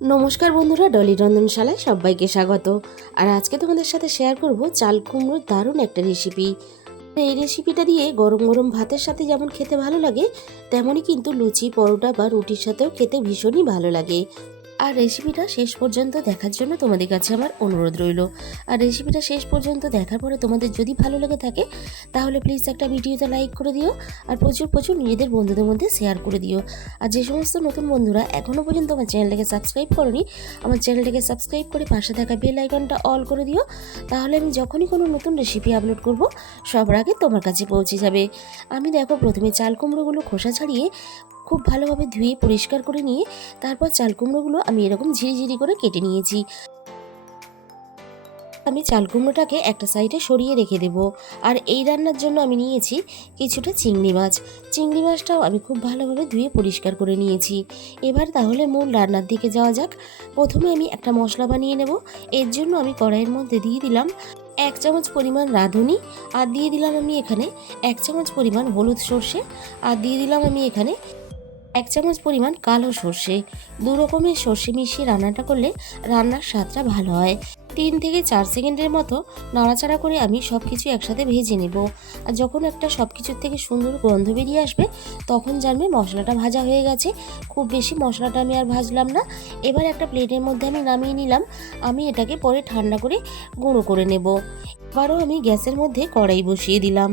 নমস্কার বন্ধুরা, ডলি রন্ধনশালায় সবাইকে স্বাগত। আর আজকে তোমাদের সাথে শেয়ার করব চাল কুমড়োর দারুণ একটা রেসিপি। এই রেসিপিটা দিয়ে গরম গরম ভাতের সাথে যেমন খেতে ভালো লাগে, তেমনই কিন্তু লুচি, পরোটা বা রুটির সাথেও খেতে ভীষণই ভালো লাগে। আর রেসিপিটা শেষ পর্যন্ত দেখার জন্য তোমাদের কাছে আমার অনুরোধ রইল। আর রেসিপিটা শেষ পর্যন্ত দেখার পরে তোমাদের যদি ভালো লেগে থাকে, তাহলে প্লিজ একটা ভিডিওতে লাইক করে দিও আর প্রচুর প্রচুর নিজেদের বন্ধুদের মধ্যে শেয়ার করে দিও। আর যে সমস্ত নতুন বন্ধুরা এখনও পর্যন্ত আমার চ্যানেলটাকে সাবস্ক্রাইব করোনি, আমার চ্যানেলটাকে সাবস্ক্রাইব করে পাশে থাকা বেল আইকনটা অল করে দিও। তাহলে আমি যখনই কোনো নতুন রেসিপি আপলোড করব, সবার আগে তোমার কাছে পৌঁছে যাবে। আমি দেখো প্রথমে চাল কুমড়োগুলো খোসা ছাড়িয়ে খুব ভালোভাবে ধুয়ে পরিষ্কার করে নিয়ে তারপর চাল কুমড়োগুলো আমি এরকম ঝিরিঝিরি করে কেটে নিয়েছি। আমি চাল কুমড়োটাকে একটা সাইডে সরিয়ে রেখে দেব। আর এই রান্নার জন্য আমি নিয়েছি কিছুটা চিংড়ি মাছ। চিংড়ি মাছটাও আমি খুব ভালোভাবে ধুয়ে পরিষ্কার করে নিয়েছি। এবার তাহলে মূল রান্নার দিকে যাওয়া যাক। প্রথমে আমি একটা মশলা বানিয়ে নেব। এর জন্য আমি কড়াইয়ের মধ্যে দিয়ে দিলাম 1 চামচ পরিমাণ রাঁধুনি, আর দিয়ে দিলাম আমি এখানে 1 চামচ পরিমাণ হলুদ সর্ষে, আর দিয়ে দিলাম আমি এখানে 1 চামচ পরিমাণ কালো সর্ষে। দু রকমের সর্ষে মিশিয়ে রান্নাটা করলে রান্নার স্বাদটা ভালো হয়। 3 থেকে 4 সেকেন্ডের মতো নাড়াচাড়া করে আমি সব কিছু একসাথে ভেজে নেব। আর যখন একটা সব কিছুর থেকে সুন্দর গন্ধ বেরিয়ে আসবে, তখন জানবে মশলাটা ভাজা হয়ে গেছে। খুব বেশি মশলাটা আমি আর ভাজলাম না। এবার একটা প্লেটের মধ্যে আমি নামিয়ে নিলাম। আমি এটাকে পরে ঠান্ডা করে গুঁড়ো করে নেব। এবারও আমি গ্যাসের মধ্যে কড়াই বসিয়ে দিলাম।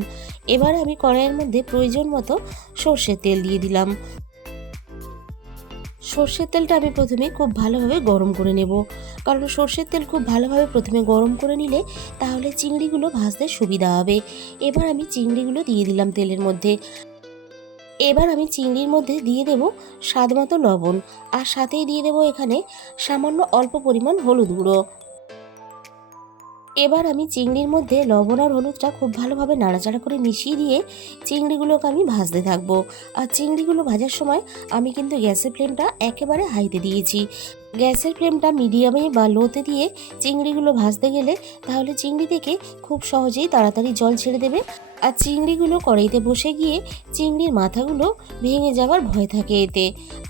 এবার আমি কড়াইয়ের মধ্যে প্রয়োজন মতো সর্ষের তেল দিয়ে দিলাম। সর্ষের তেলটা আমি প্রথমে খুব ভালোভাবে গরম করে নেব, কারণ সর্ষের তেল খুব ভালোভাবে প্রথমে গরম করে নিলে তাহলে চিংড়িগুলো ভাজতে সুবিধা হবে। এবার আমি চিংড়িগুলো দিয়ে দিলাম তেলের মধ্যে। এবার আমি চিংড়ির মধ্যে দিয়ে দেব স্বাদ মতো লবণ, আর সাথেই দিয়ে দেব এখানে সামান্য অল্প পরিমাণ হলুদ গুঁড়ো। এবার আমি চিংড়ির মধ্যে লবণ আর হলুদটা খুব ভালোভাবে নাড়াচাড়া করে মিশিয়ে দিয়ে চিংড়িগুলোকে আমি ভাজতে থাকবো। আর চিংড়িগুলো ভাজার সময় আমি কিন্তু গ্যাসের ফ্লেমটা একেবারে হাইতে দিয়েছি। গ্যাসের ফ্লেমটা মিডিয়ামে বা লোতে দিয়ে চিংড়িগুলো ভাজতে গেলে তাহলে চিংড়ি থেকে খুব সহজেই তাড়াতাড়ি জল ছেড়ে দেবে। আর চিংড়িগুলো কড়াইতে বসে গিয়ে চিংড়ির মাথাগুলো ভেঙে যাওয়ার ভয় থাকে এতে।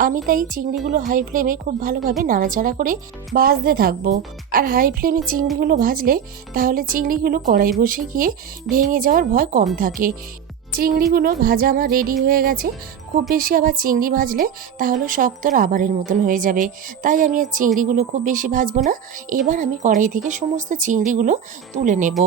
আমি তাই চিংড়িগুলো হাই ফ্লেমে খুব ভালোভাবে নাড়াচাড়া করে ভাজতে থাকবো। আর হাই ফ্লেমে চিংড়িগুলো ভাজলে তাহলে চিংড়িগুলো কড়াই বসে গিয়ে ভেঙে যাওয়ার ভয় কম থাকে। চিংড়িগুলো ভাজা আমার রেডি হয়ে গেছে। খুব বেশি আবার চিংড়ি ভাজলে তাহলে শক্ত রাবারের মতন হয়ে যাবে, তাই আমি আর চিংড়িগুলো খুব বেশি ভাজবো না। এবার আমি কড়াই থেকে সমস্ত চিংড়িগুলো তুলে নেব।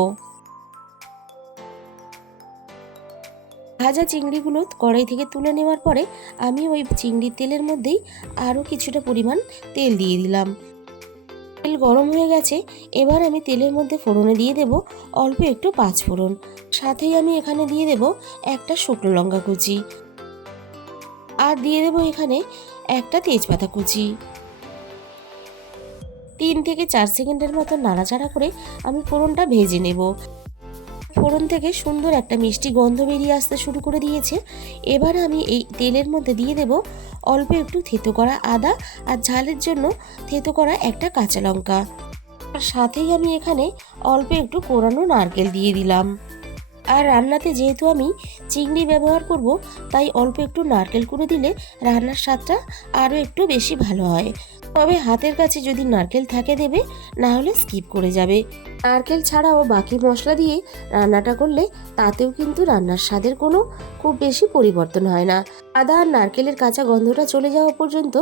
ভাজা চিংড়িগুলো কড়াই থেকে তুলে নেওয়ার পরে আমি ওই চিংড়ির তেলের মধ্যেই আরও কিছুটা পরিমাণ তেল দিয়ে দিলাম। তেল গরম হয়ে গেছে। এবার আমি তেলের মধ্যে ফোড়নে দিয়ে দেব অল্প একটু 5 ফোড়ন। সাথেই আমি এখানে দিয়ে দেব একটা শুকনো লঙ্কা কুচি, আর দিয়ে দেব এখানে একটা তেজপাতা কুচি। 3 থেকে 4 সেকেন্ডের মতো নাড়াচাড়া করে আমি ফোড়নটা ভেজে নেব। ফোড়ন থেকে সুন্দর একটা মিষ্টি গন্ধ বেরিয়ে আসতে শুরু করে দিয়েছে। এবার আমি এই তেলের মধ্যে দিয়ে দেব অল্প একটু থেতো করা আদা, আর ঝালের জন্য থেতো করা একটা কাঁচা লঙ্কা। আর সাথেই আমি এখানে অল্প একটু কোরানো নারকেল দিয়ে দিলাম। আর রান্নাতে যেহেতু আমি চিংড়ি ব্যবহার করব, তাই অল্প একটু নারকেল কুড়ে দিলে রান্নার স্বাদটা আরও একটু বেশি ভালো হয়। তবে হাতের কাছে যদি নারকেল থাকে দেবে, না হলে স্কিপ করে যাবে। নারকেল ছাড়াও বাকি মশলা দিয়ে রান্নাটা করলে তাতেও কিন্তু রান্নার স্বাদের কোনো খুব বেশি পরিবর্তন হয় না। আদা আর নারকেলের কাঁচা গন্ধটা চলে যাওয়া পর্যন্ত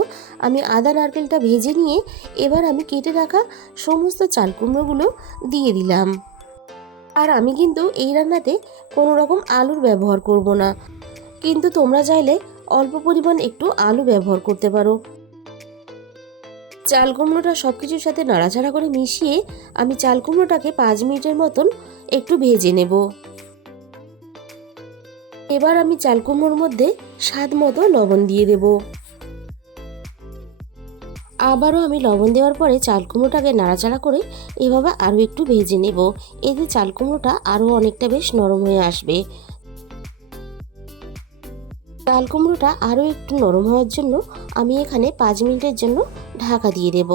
আমি আদা নারকেলটা ভেজে নিয়ে এবার আমি কেটে রাখা সমস্ত চাল কুমড়োগুলো দিয়ে দিলাম। আর আমি কিন্তু এই রান্নাতে কোনো রকম আলুর ব্যবহার করব না, কিন্তু তোমরা চাইলে অল্প পরিমাণ একটু আলু ব্যবহার করতে পারো। চাল কুমড়োটা সব কিছুর সাথে নাড়াচাড়া করে মিশিয়ে আমি চাল কুমড়োটাকে 5 মিনিটের মতন একটু ভেজে নেব। এবার আমি চাল কুমড়োর মধ্যে স্বাদ মতো লবণ দিয়ে দেব। আবারও আমি লবণ দেওয়ার পরে চাল কুমড়োটাকে নাড়াচাড়া করে এভাবে আরও একটু ভেজে নেব। এতে চাল কুমড়োটা আরও অনেকটা বেশ নরম হয়ে আসবে। চাল কুমড়োটা আরও একটু নরম হওয়ার জন্য আমি এখানে 5 মিনিটের জন্য ঢাকা দিয়ে দেব।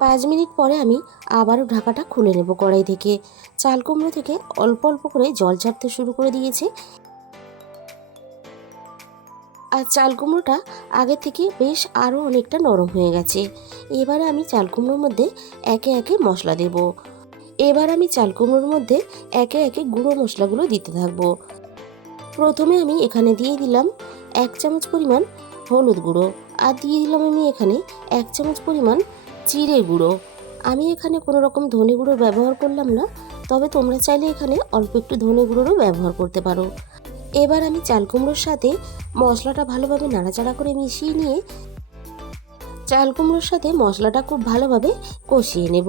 5 মিনিট পরে আমি আবারও ঢাকাটা খুলে নেব কড়াই থেকে। চাল কুমড়ো থেকে অল্প অল্প করে জল ছাড়তে শুরু করে দিয়েছে। আর চাল কুমড়োটা আগে থেকে বেশ আরও অনেকটা নরম হয়ে গেছে। এবারে আমি চাল কুমড়োর মধ্যে একে একে মশলা দেব। এবার আমি চাল কুমড়োর মধ্যে একে একে গুঁড়ো মশলাগুলো দিতে থাকবো। প্রথমে আমি এখানে দিয়ে দিলাম 1 চামচ পরিমাণ হলুদ গুঁড়ো, আর দিয়ে দিলাম আমি এখানে 1 চামচ পরিমাণ জিরে গুঁড়ো। আমি এখানে কোনো রকম ধনে গুঁড়ো ব্যবহার করলাম না, তবে তোমরা চাইলে এখানে অল্প একটু ধনে গুঁড়োরও ব্যবহার করতে পারো। এবার আমি চাল কুমড়োর সাথে মশলাটা ভালোভাবে নাড়াচাড়া করে মিশিয়ে নিয়ে চাল কুমড়োর সাথে মশলাটা খুব ভালোভাবে কষিয়ে নেব।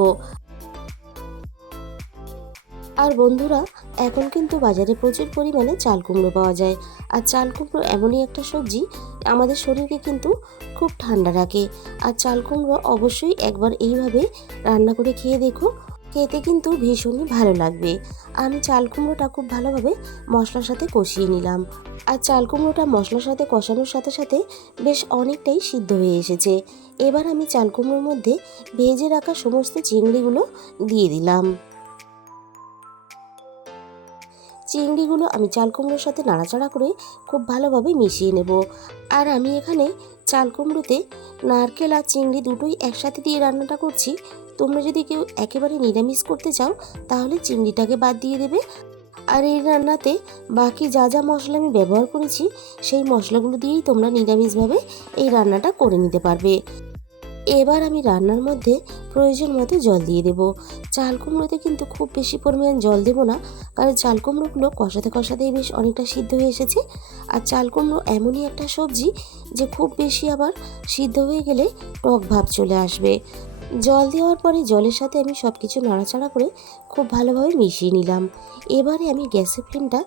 আর বন্ধুরা, এখন কিন্তু বাজারে প্রচুর পরিমাণে চাল কুমড়ো পাওয়া যায়। আর চাল কুমড়ো এমনই একটা সবজি আমাদের শরীরকে কিন্তু খুব ঠান্ডা রাখে। আর চাল কুমড়ো অবশ্যই একবার এইভাবে রান্না করে খেয়ে দেখো, খেতে কিন্তু ভীষণই ভালো লাগবে। আমি চাল কুমড়োটা খুব ভালোভাবে মশলার সাথে কষিয়ে নিলাম। আর চাল কুমড়োটা মশলার সাথে কষানোর সাথে সাথে বেশ অনেকটাই সিদ্ধ হয়ে এসেছে। এবার আমি চাল কুমড়োর মধ্যে ভেজে রাখা সমস্ত চিংড়িগুলো দিয়ে দিলাম। চিংড়িগুলো আমি চাল কুমড়োর সাথে নাড়াচাড়া করে খুব ভালোভাবে মিশিয়ে নেব। আর আমি এখানে চাল কুমড়োতে নারকেল আর চিংড়ি দুটোই একসাথে দিয়ে রান্নাটা করছি। তোমরা যদি কেউ একেবারে নিরামিষ করতে চাও তাহলে চিংড়িটাকে বাদ দিয়ে দেবে। আর এই রান্নাতে বাকি যা যা মশলা আমি ব্যবহার করেছি সেই মশলাগুলো দিয়েই তোমরা নিরামিষভাবে এই রান্নাটা করে নিতে পারবে। এবার আমি রান্নার মধ্যে প্রয়োজন মতো জল দিয়ে দেব। চাল কুমড়োতে কিন্তু খুব বেশি পরিমাণ জল দেব না, কারণ চাল কুমড়োগুলো কষাতে কষাতেই বেশ অনেকটা সিদ্ধ হয়ে এসেছে। আর চাল কুমড়ো এমনই একটা সবজি যে খুব বেশি আবার সিদ্ধ হয়ে গেলে টক ভাব চলে আসবে। জল দেওয়ার পরে জলের সাথে আমি সব কিছু নাড়াচাড়া করে খুব ভালোভাবে মিশিয়ে নিলাম। এবারে আমি গ্যাসের ফ্লেমটা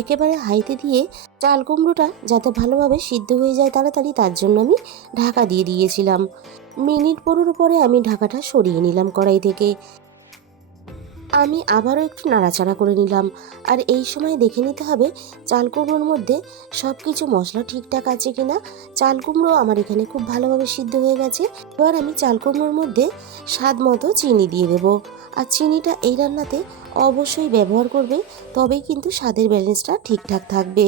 একেবারে হাইতে দিয়ে চাল কুমড়োটা যাতে ভালোভাবে সিদ্ধ হয়ে যায় তাড়াতাড়ি, তার জন্য আমি ঢাকা দিয়ে দিয়েছিলাম। মিনিট 15 পরে আমি ঢাকাটা সরিয়ে নিলাম কড়াই থেকে। আমি আবারও একটু নাড়াচাড়া করে নিলাম। আর এই সময় দেখে নিতে হবে চাল কুমড়োর মধ্যে সব কিছু মশলা ঠিকঠাক আছে কিনা। চাল কুমড়ো আমার এখানে খুব ভালোভাবে সিদ্ধ হয়ে গেছে। এবার আমি চাল কুমড়োর মধ্যে স্বাদ মতো চিনি দিয়ে দেবো। আর চিনিটা এই রান্নাতে অবশ্যই ব্যবহার করবে, তবেই কিন্তু স্বাদের ব্যালেন্সটা ঠিকঠাক থাকবে।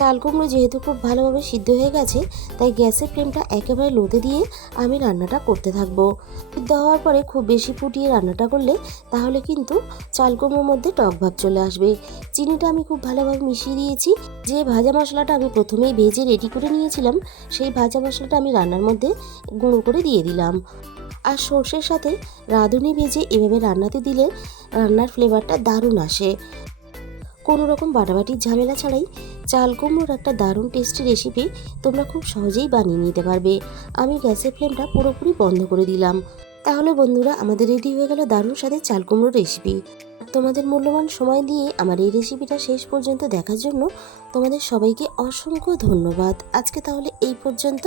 চাল কুমড়ো যেহেতু খুব ভালোভাবে সিদ্ধ হয়ে গেছে, তাই গ্যাসের ফ্লেমটা একেবারে লোতে দিয়ে আমি রান্নাটা করতে থাকবো। সিদ্ধ হওয়ার পরে খুব বেশি ফুটিয়ে রান্নাটা করলে তাহলে কিন্তু চাল কুমড়োর মধ্যে টক ভাব চলে আসবে। চিনিটা আমি খুব ভালোভাবে মিশিয়ে দিয়েছি। যে ভাজা মশলাটা আমি প্রথমেই ভেজে রেডি করে নিয়েছিলাম, সেই ভাজা মশলাটা আমি রান্নার মধ্যে গুঁড়ো করে দিয়ে দিলাম। আর সর্ষের সাথে রাঁধুনি ভেজে এভাবে রান্নাতে দিলে রান্নার ফ্লেভারটা দারুণ আসে। কোনো রকম বাটাবাটির ঝামেলা ছাড়াই চাল কুমড়োর একটা দারুণ টেস্টি রেসিপি তোমরা খুব সহজেই বানিয়ে নিতে পারবে। আমি গ্যাসের ফ্লেমটা পুরোপুরি বন্ধ করে দিলাম। তাহলে বন্ধুরা, আমাদের রেডি হয়ে গেল দারুণ স্বাদের চাল কুমড়োর রেসিপি। তোমাদের মূল্যবান সময় দিয়ে আমার এই রেসিপিটা শেষ পর্যন্ত দেখার জন্য তোমাদের সবাইকে অসংখ্য ধন্যবাদ। আজকে তাহলে এই পর্যন্ত।